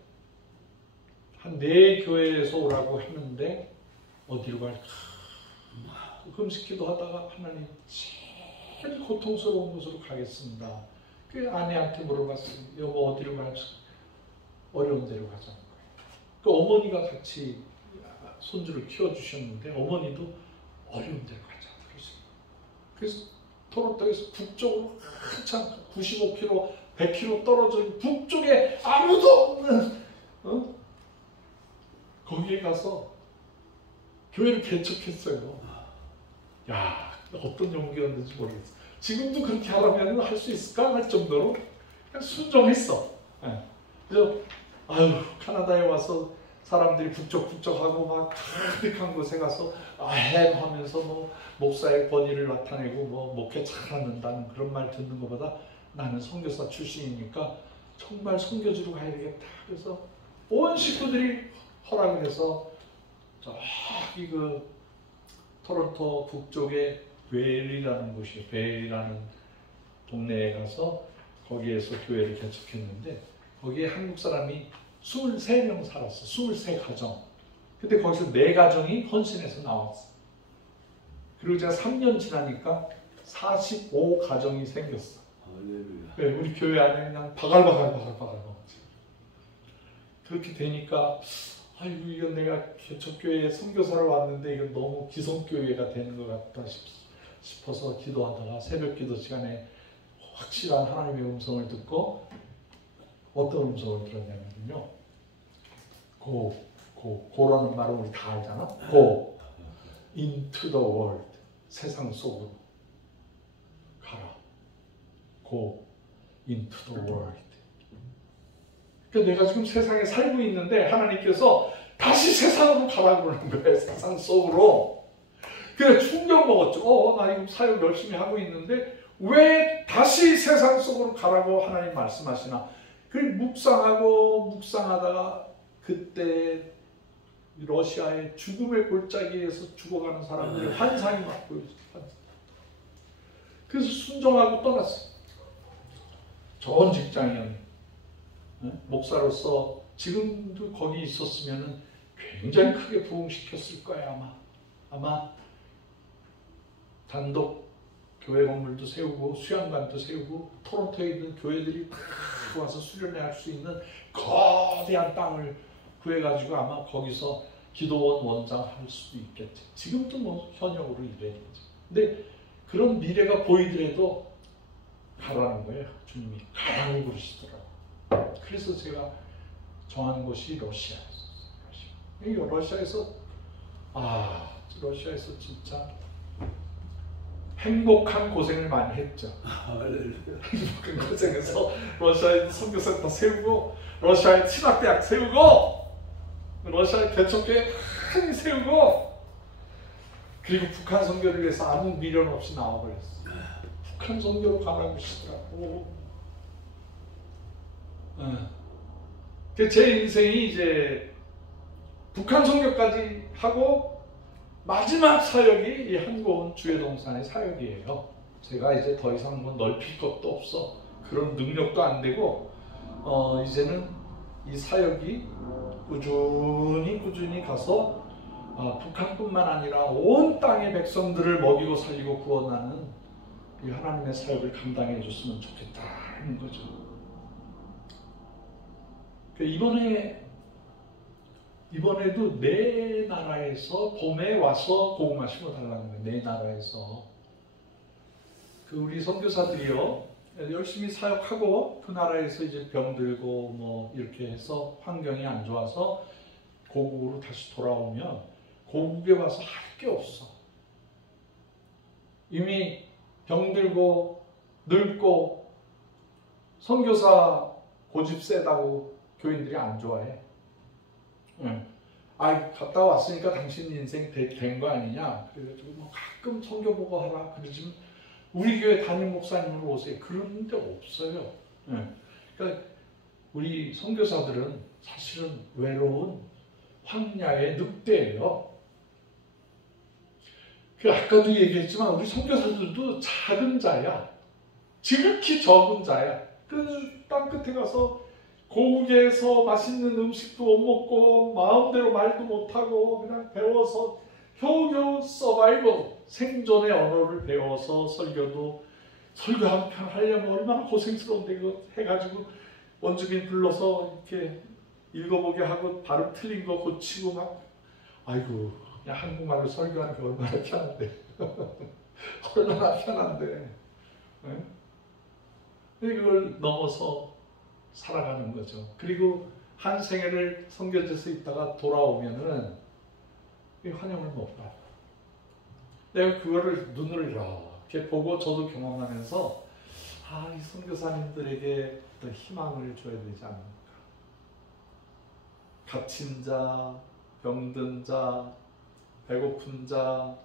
한 4교회에서 오라고 하는데 어디로 갈까? 금식기도 하다가 하나님 제일 고통스러운 곳으로 가겠습니다. 그 아내한테 물어봤어요. 여보 어디로 갈까? 어려운 데로 가자는 거예요. 그 어머니가 같이 손주를 키워주셨는데 어머니도 어려운 데로 가자. 그래서 토론토에서 북쪽으로 한참 95km, 100km 떨어진 북쪽에 아무도 없는 거기에 가서 교회를 개척했어요. 야, 어떤 용기였는지 모르겠어. 지금도 그렇게 하라면 할 수 있을까? 할 정도로 그냥 순종했어. 그래서 캐나다에 와서 사람들이 북적북적하고 막 가득한 곳에 가서 하면서 뭐 목사의 권위를 나타내고 뭐 목회 잘하는다는 그런 말 듣는 것보다 나는 선교사 출신이니까 정말 선교지로 가야 되겠다. 그래서 온 식구들이 허락을 해서 저기 그 토론토 북쪽에 베일이라는 곳이에요. 베일이라는 동네에 가서 거기에서 교회를 개척했는데 거기에 한국 사람이 23명 살았어. 23가정. 근데 거기서 4가정이 헌신해서 나왔어. 그리고 제가 3년 지나니까 45가정이 생겼어. 네, 우리 교회 안에 그냥 바글바글. 그렇게 되니까 이거 내가 개척교회에 선교사로 왔는데 이거 너무 기성교회가 되는 것 같다 싶어서 기도하다가 새벽 기도 시간에 확실한 하나님의 음성을 듣고 어떤 음성을 들었냐면요. 고라는 말은 우리 다 알잖아. Go into the world. 세상 속으로 가라. Go into the world. 그러니까 내가 지금 세상에 살고 있는데 하나님께서 다시 세상으로 가라 그러는 거예요. 세상 속으로. 그래 충격 먹었죠. 나 이거 사역 열심히 하고 있는데 왜 다시 세상 속으로 가라고 하나님 말씀하시나. 그 묵상하다가 그때 러시아의 죽음의 골짜기에서 죽어가는 사람들의 환상이 막 보여졌어요. 그래서 순종하고 떠났어요. 좋은 직장인 목사로서 지금도 거기 있었으면 굉장히 크게 부흥시켰을 거예요. 아마 단독 교회 건물도 세우고 수양관도 세우고 토론토에 있는 교회들이 다 와서 수련회 할 수 있는 거대한 땅을 구해가지고 아마 거기서 기도원 원장 할 수도 있겠죠. 지금도 뭐 현역으로 일해야 되죠. 근데 그런 미래가 보이더라도 가라는 거예요. 주님이 가라고 그러시더라고요. 그래서 제가 정한 곳이 러시아였어요. 러시아에서 진짜 행복한 고생을 많이 했죠. 행복한 고생해서 러시아에 선교센터 세우고 러시아에 신학대학 세우고 러시아에 개척교회 많이 세우고 그리고 북한 선교를 위해서 아무 미련 없이 나와버렸어요. 북한 선교로 가라고 하시더라고. 제 인생이 이제 북한 선교까지 하고 마지막 사역이 이 한고은 주회동산의 사역이에요. 제가 이제 더 이상 뭐 넓힐 것도 없어. 그런 능력도 안 되고 이제는 이 사역이 꾸준히 가서 북한뿐만 아니라 온 땅의 백성들을 먹이고 살리고 구원하는 이 하나님의 사역을 감당해 줬으면 좋겠다는 거죠. 이번에도 내 나라에서 봄에 와서 복음화 심어달라는 거예요. 내 나라에서. 우리 선교사들이요, 열심히 사역하고 그 나라에서 이제 병들고 뭐 이렇게 해서 환경이 안 좋아서 고국으로 다시 돌아오면 고국에 와서 할 게 없어. 이미 병들고 늙고 선교사 고집 세다고 교인들이 안 좋아해. 갔다 왔으니까 당신 인생 된 거 아니냐. 그래가지고 뭐 가끔 선교 보고 하라. 그러지만 우리 교회 담임 목사님으로 오세요. 그런 데 없어요. 그러니까 우리 선교사들은 사실은 외로운 황야의 늑대예요. 아까도 얘기했지만 우리 선교사들도 작은 자야. 지극히 적은 자야. 그래서 땅 끝에 가서 고국에서 맛있는 음식도 못 먹고 마음대로 말도 못하고 그냥 배워서 겨우겨우 서바이벌, 생존의 언어를 배워서 설교 한 편 하려면 얼마나 고생스러운데 이거 해가지고 원주민 불러서 이렇게 읽어보게 하고 발음 틀린 거 고치고 막 아이고 그냥 한국말로 설교하는 게 얼마나 편한데 얼마나 편한데 이걸 넘어서 살아가는 거죠. 그리고 한 생애를 선교지에서 있다가 돌아오면은 환영을 못 받아. 내가 그거를 눈으로 이렇게 보고 저도 경험하면서 이 선교사님들에게 더 희망을 줘야 되지 않을까. 갇힌 자, 병든 자, 배고픈 자,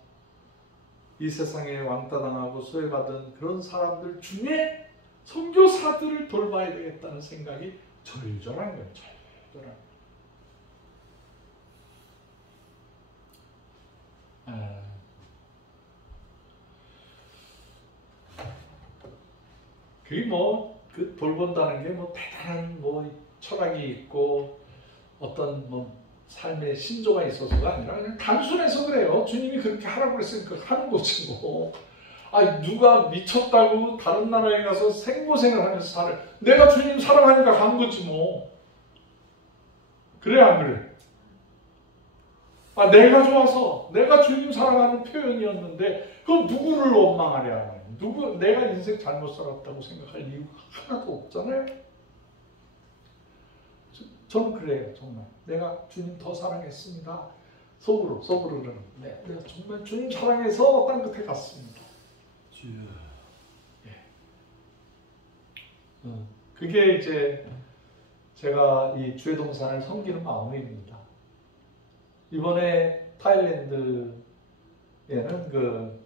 이 세상에 왕따당하고 소외받은 그런 사람들 중에 선교사들을 돌봐야 되겠다는 생각이 절절한 거예요. 절절한. 그게 그 돌본다는 게 대단한 철학이 있고 어떤 삶의 신조가 있어서가 아니라 그냥 단순해서 그래요. 주님이 그렇게 하라고 그랬으니까 하는 거지 뭐. 누가 미쳤다고 다른 나라에 가서 생고생을 하면서 살아. 내가 주님 사랑하니까 간 거지 뭐. 그래 안 그래? 내가 좋아서 내가 주님 사랑하는 표현이었는데 그럼 누구를 원망하랴. 내가 인생 잘못 살았다고 생각할 이유가 하나도 없잖아요. 저는 그래요. 정말 내가 주님 더 사랑했습니다. 속으로는 내가 정말 주님 사랑해서 땅 끝에 갔습니다. 그게 이제 제가 이 주회동산을 섬기는 마음입니다. 이번에 타일랜드 그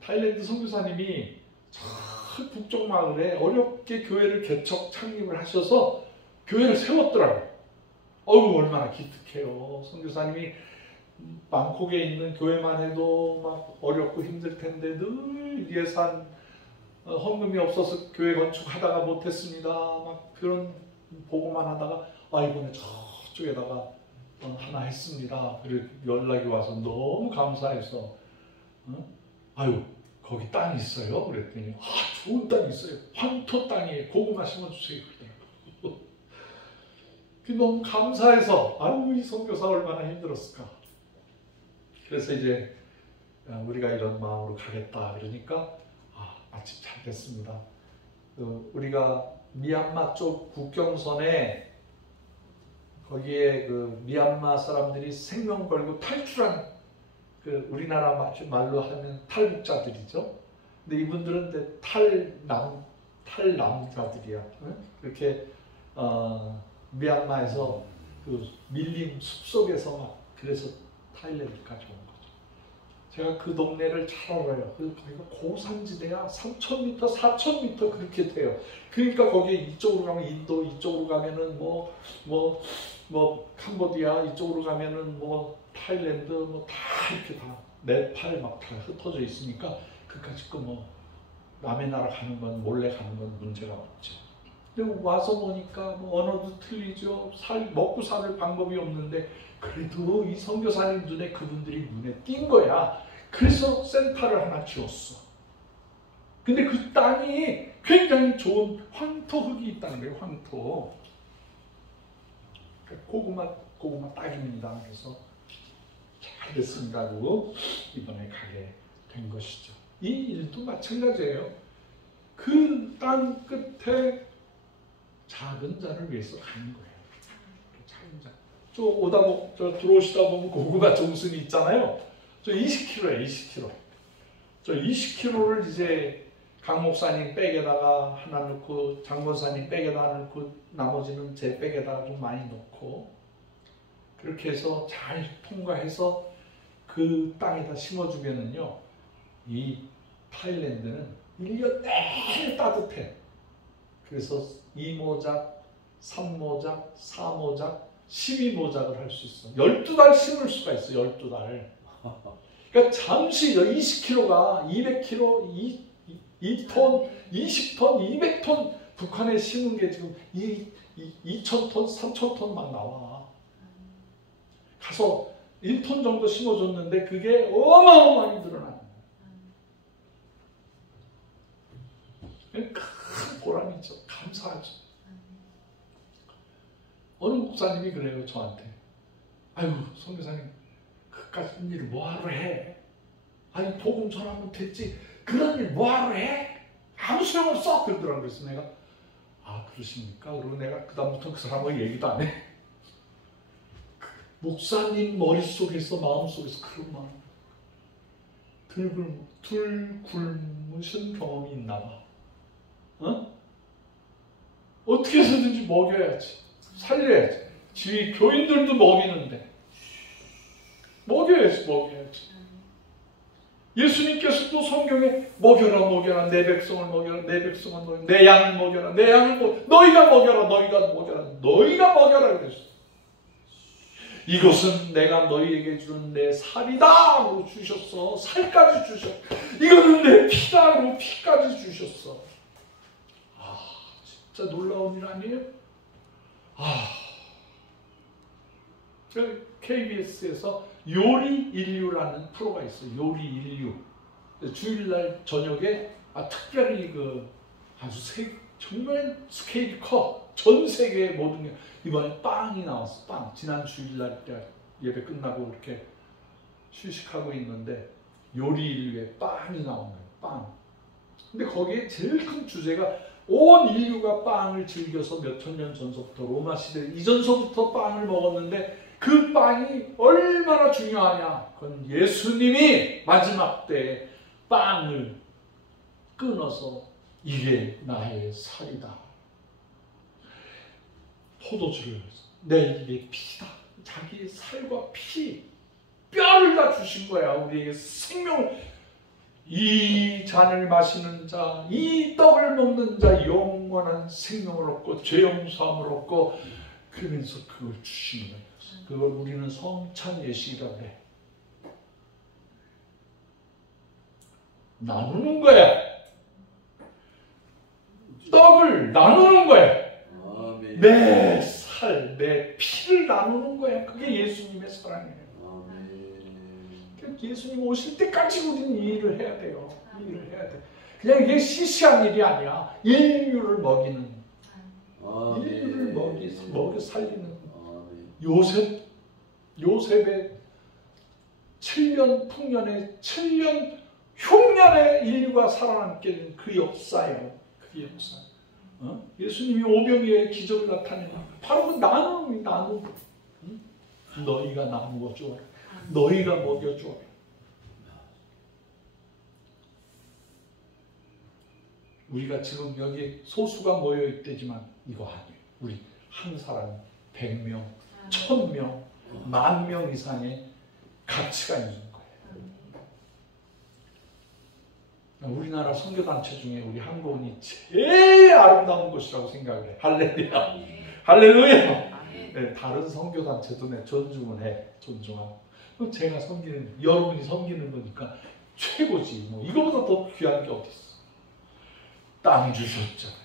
타일랜드 선교사님이 저 북쪽 마을에 어렵게 교회를 개척 창립을 하셔서 교회를 세웠더라고요. 어우, 얼마나 기특해요. 선교사님이 방콕에 있는 교회만 해도 막 어렵고 힘들 텐데 늘 예산 헌금이 없어서 교회 건축하다가 못했습니다. 막 그런 보고만 하다가 이번에 저쪽에다가 하나 했습니다. 그리고 연락이 와서 너무 감사해서 아유, 거기 땅이 있어요? 그랬더니 좋은 땅이 있어요. 황토 땅에 고구마 심어주세요. 그러더라고요. 너무 감사해서 이 선교사 얼마나 힘들었을까. 그래서 이제 우리가 이런 마음으로 가겠다 그러니까 마침 잘 됐습니다. 우리가 미얀마 쪽 국경선에 거기에 그 미얀마 사람들이 생명 걸고 탈출한 우리나라 말로 하면 탈북자들이죠. 근데 이분들은 탈남자들이야. 이렇게 미얀마에서 그 밀림 숲속에서 막 그래서 타일랜드까지 온 거죠. 제가 그 동네를 잘 알아요. 거기가 고산지대야. 3,000m, 4,000m 그렇게 돼요. 그러니까 거기 이쪽으로 가면 인도, 이쪽으로 가면은 캄보디아, 이쪽으로 가면은 타일랜드 다 이렇게 다 네팔 막 다 흩어져 있으니까 그까짓 거 남의 나라 가는 건 몰래 가는 건 문제가 없죠. 근데 와서 보니까 언어도 틀리죠. 먹고 살 방법이 없는데 그래도 이 선교사님 눈에 그분들이 눈에 띈 거야. 그래서 센터를 하나 지었어. 근데 그 땅이 굉장히 좋은 황토 흙이 있다는 거예요. 황토. 고구마 딱입니다. 그래서 잘 됐습니다 하고 이번에 가게 된 것이죠. 이 일도 마찬가지예요. 그 땅 끝에 작은 자를 위해서 가는 거예요. 작은 자. 저 들어오시다 보면 고구마 종순이 있잖아요. 저 20kg예요, 20kg. 저 20kg를 이제 강 목사님 백에다가 하나 넣고 장본사님 백에다 하나 넣고 나머지는 제 백에다가 좀 많이 넣고 그렇게 해서 잘 통과해서 그 땅에다 심어주면은요, 이 타일랜드는 1년 내내 따뜻해. 그래서 2모작, 3모작, 4모작, 12모작을 할 수 있어. 12달 심을 수가 있어. 12달. 그러니까 잠시 20kg가 200kg, 2톤, 20톤, 200톤 북한에 심은 게 지금 2,000톤, 3,000톤 막 나와. 가서 1톤 정도 심어줬는데 그게 어마어마하게 늘어나는 거예요. 큰 보람이죠. 감사하죠. 어느 목사님이 그래요, 저한테. 아유, 선교사님, 그까짓 일을 뭐하러 해? 아니, 복음 전하면 됐지. 그런 일 뭐하러 해? 아무 소용없어. 그러더라고요. 그래서 내가, 그러십니까? 그리고 내가 그다음부터 그 사람하고 얘기도 안 해. 목사님 머릿속에서, 마음속에서 그런 마음. 들굶으신 경험이 있나 봐. 어떻게 해서든지 먹여야지. 살려야지. 지휘 교인들도 먹이는데. 먹여야지. 예수님께서도 성경에 먹여라 내 백성을 먹여라 내 백성을 먹여라 내 양을 먹여라 내 양을 먹여라 너희가 먹여라 그랬어. 이것은 내가 너희에게 주는 내 살이다 하고 주셨어. 살까지 주셨어. 이거는 내 피다 하고 피까지 주셨어. 진짜 놀라운 일 아니에요? KBS에서 요리 인류라는 프로가 있어요. 요리 인류. 주일날 저녁에 특별히 정말 스케일이 커. 전 세계 모든 게 이번에 빵이 나왔어. 빵. 지난 주일날 예배 끝나고 이렇게 휴식하고 있는데 요리 인류에 빵이 나온 거예요. 빵. 근데 거기에 제일 큰 주제가 온 인류가 빵을 즐겨서 몇천 년 전서부터 로마 시대 이전서부터 빵을 먹었는데 그 빵이 얼마나 중요하냐. 그건 예수님이 마지막 때에 빵을 끊어서 이게 나의 살이다. 포도주를 이게 피다. 자기의 살과 피. 뼈를 다 주신 거야. 우리에게 생명을. 이 잔을 마시는 자, 이 떡을 먹는 자 영원한 생명을 얻고 죄 용서함을 얻고 그러면서 그걸 주시는 거예요. 그걸 우리는 성찬 예식이라고 해. 나누는 거야. 떡을 나누는 거야. 내 살, 내 피를 나누는 거야. 그게 예수님의 사랑이에요. 예수님 오실 때까지 우리는 이 일을 해야 돼요. 이 일을 해야 돼. 그냥 이게 시시한 일이 아니야. 인류를 먹이는, 인류를 먹여 살리는. 요셉의 7년 풍년에 7년 흉년에 인류가 살아남게 된 그 역사예요. 그 역사. 예수님이 오병이어의 기적을 나타내는 바로 그 나눔이 나눔. 너희가 나누어 주어라. 너희가 먹여 주어라. 우리가 지금 여기 소수가 모여 있대지만 이거 아니에요. 우리 한 사람 100명, 1000명, 10,000명 이상의 가치가 있는 거예요. 우리나라 선교단체 중에 우리 한국이 제일 아름다운 곳이라고 생각을 해. 할렐루야. 할렐루야. 네, 다른 선교단체도 내 존중을 해. 존중하고. 제가 섬기는, 여러분이 섬기는 거니까 최고지. 뭐 이거보다 더 귀한 게 어디 있어. 땅 주셨잖아요.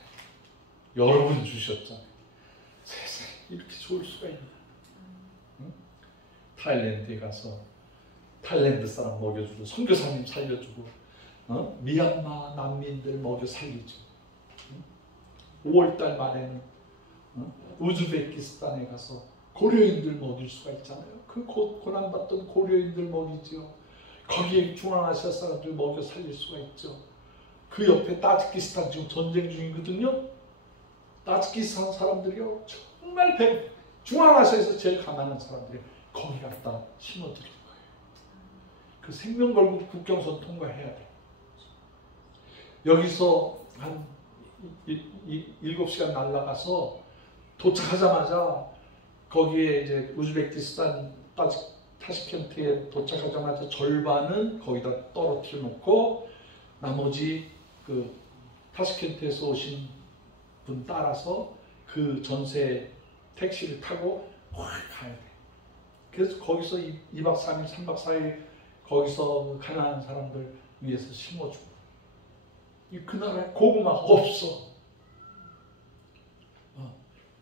여러분 주셨잖아요. 세상에 이렇게 좋을 수가 있나. 응? 타일랜드에 가서 타일랜드 사람 먹여주고 선교사님 살려주고 미얀마 난민들 먹여 살리죠. 5월달 말에는 우즈베키스탄에 가서 고려인들 먹일 수가 있잖아요. 그 고난받던 고려인들 먹이죠. 거기에 중앙아시아 사람들 먹여 살릴 수가 있죠. 그 옆에 타지키스탄 지금 전쟁 중이거든요. 타지키스탄 사람들이요 정말 중앙아시아에서 제일 가난한 사람들이 거기 갖다 심어드릴 거예요. 그 생명 걸고 국경선 통과해야 돼. 여기서 한 7시간 날아가서 도착하자마자 거기에 이제 우즈베키스탄 타시켄트에 도착하자마자 절반은 거기다 떨어뜨려 놓고 나머지 그 타시켄트에서 오신 분 따라서 그 전세 택시를 타고 확 가야 돼. 그래서 거기서 2박 3일, 3박 4일 거기서 가난한 사람들 위해서 심어주고. 그 나라에 고구마가 없어.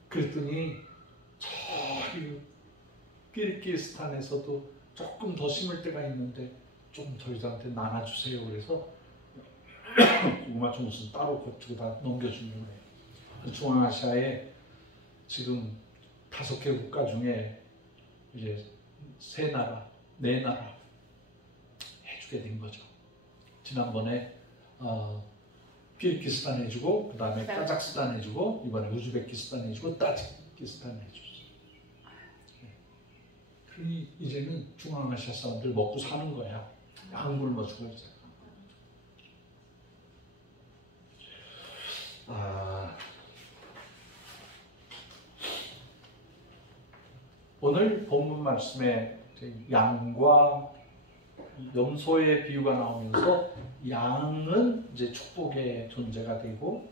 그랬더니 저기 키르기스탄에서도 조금 더 심을 때가 있는데 좀 저희들한테 나눠주세요. 그래서 고구마 종수 따로 고추고 다 넘겨주는 거예요. 중앙아시아에 지금 5개 국가 중에 이제 3나라, 4나라 해주게 된 거죠. 지난번에 키르기스탄 해주고, 그 다음에 카자흐스탄 해주고, 이번에 우즈베키스탄 해주고, 타지키스탄 해줬어요. 그러니 이제는 중앙아시아 사람들 먹고 사는 거야. 안 굶어주고 이제. 오늘 본문 말씀에 양과 염소의 비유가 나오면서 양은 이제 축복의 존재가 되고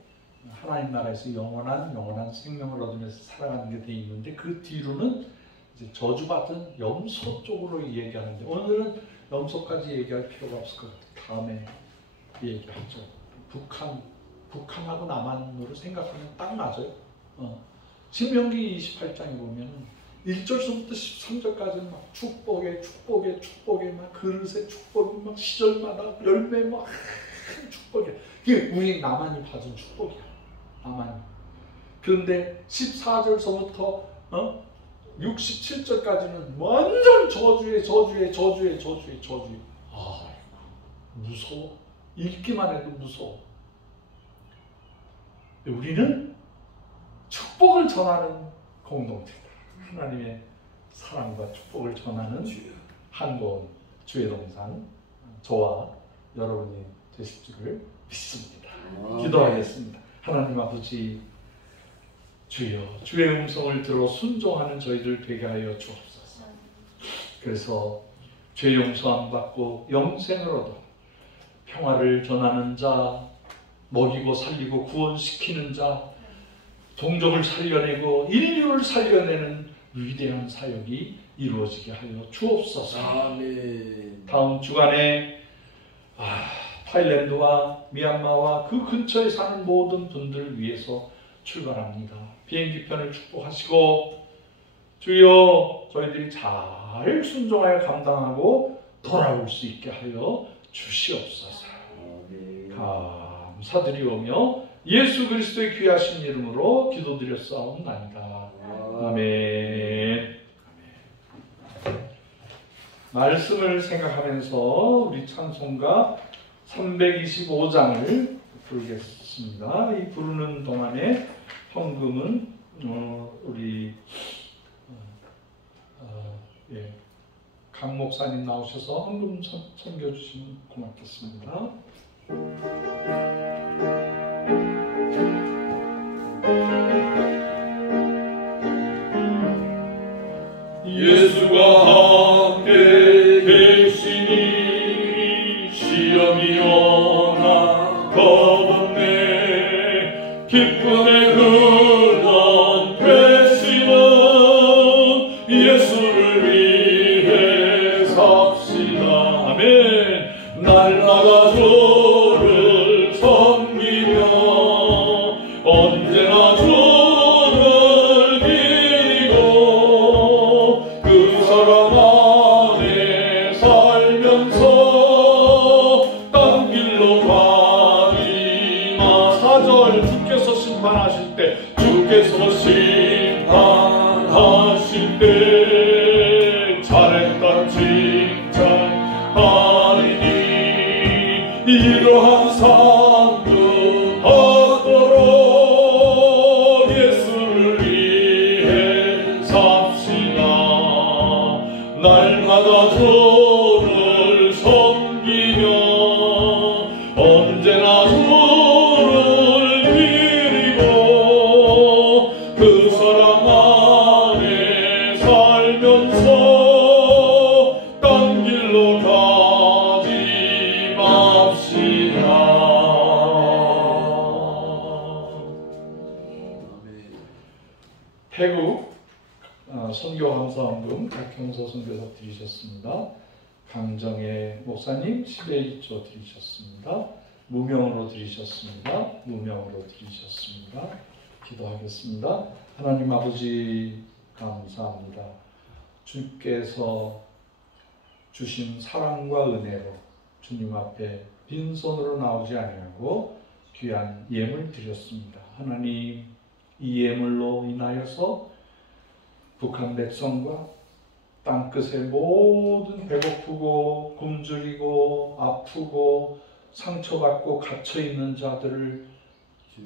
하나님 나라에서 영원한 생명을 얻으면서 살아가는 게 돼 있는데 그 뒤로는 이제 저주받은 염소 쪽으로 얘기하는데 오늘은 염소까지 얘기할 필요가 없을 것 같아요. 다음에 얘기하죠. 북한하고 남한으로 생각하면 딱 맞아요. 신명기 28장에 보면 1절서부터 13절까지는 막 축복에 막 그릇에 축복이 막 시절마다 열매 막 축복이야. 이게 우리 남한이 받은 축복이야. 남한이. 그런데 14절서부터 67절까지는 완전 저주에. 무서워. 읽기만 해도 무서워. 우리는 축복을 전하는 공동체다. 하나님의 사랑과 축복을 전하는 한국 주의 동산 저와 여러분이 되실 줄을 믿습니다. 기도하겠습니다. 하나님 아버지 주여 주의 음성을 들어 순종하는 저희들 되게 하여 주옵소서. 그래서 죄 용서함 받고 영생을 얻어 평화를 전하는 자, 먹이고 살리고 구원시키는 자, 동족을 살려내고 인류를 살려내는 위대한 사역이 이루어지게 하여 주옵소서. 아멘. 다음 주간에 타일랜드와 미얀마와 그 근처에 사는 모든 분들을 위해서 출발합니다. 비행기편을 축복하시고 주여 저희들이 잘 순종하여 감당하고 돌아올 수 있게 하여 주시옵소서. 감사드리오며 예수 그리스도의 귀하신 이름으로 기도드렸사옵나이다. 아멘. 말씀을 생각하면서 우리 찬송가 325장을 부르겠습니다. 이 부르는 동안에 헌금은 우리 강 목사님 나오셔서 헌금 섬겨주시면 고맙겠습니다. 예수가 함께 계시니 시험이 오나 겁없네. 기쁨의 근원 되시는 예수를 위해 삽시다. 아멘. 날마다 주를 섬기며 언제나 주를 기리고 그 사랑 안에 살면서 딴 길로 가지 마. 4절 주께서 심판하실 때 주께서 심판하실 때 잘했다 칭찬하리니 이러한 삶도 받도록 예수를 위해 삽시다. 날마다 주를 섬기며 언제나 주를 드리고 그 사랑 안에 살면서 딴 길로 가지 맙시다. 태국 선교감사헌금 박형서 선교사 드리셨습니다. 강정혜 목사님 11조 드리셨습니다. 무명으로 드리셨습니다. 무명으로 드리셨습니다. 기도하겠습니다. 하나님 아버지 감사합니다. 주께서 주신 사랑과 은혜로 주님 앞에 빈손으로 나오지 아니하고 귀한 예물 드렸습니다. 하나님 이 예물로 인하여서 북한 백성과 땅끝의 모든 배고프고 굶주리고 아프고 상처받고 갇혀있는 자들을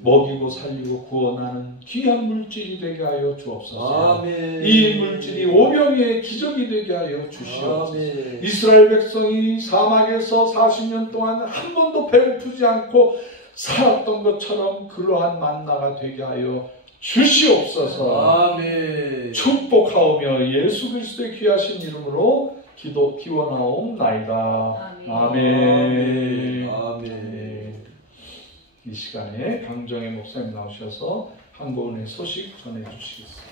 먹이고 살리고 구원하는 귀한 물질이 되게 하여 주옵소서. 아멘. 이 물질이 오병이의 기적이 되게 하여 주시옵소서. 아멘. 이스라엘 백성이 사막에서 40년 동안 한 번도 배고프지 않고 살았던 것처럼 그러한 만나가 되게 하여 주시옵소서. 아멘. 축복하오며 예수 그리스도의 귀하신 이름으로 기원하옵나이다. 아멘. 아멘. 이 시간에 강정혜 목사님 나오셔서 한국은의 소식 전해 주시겠습니다.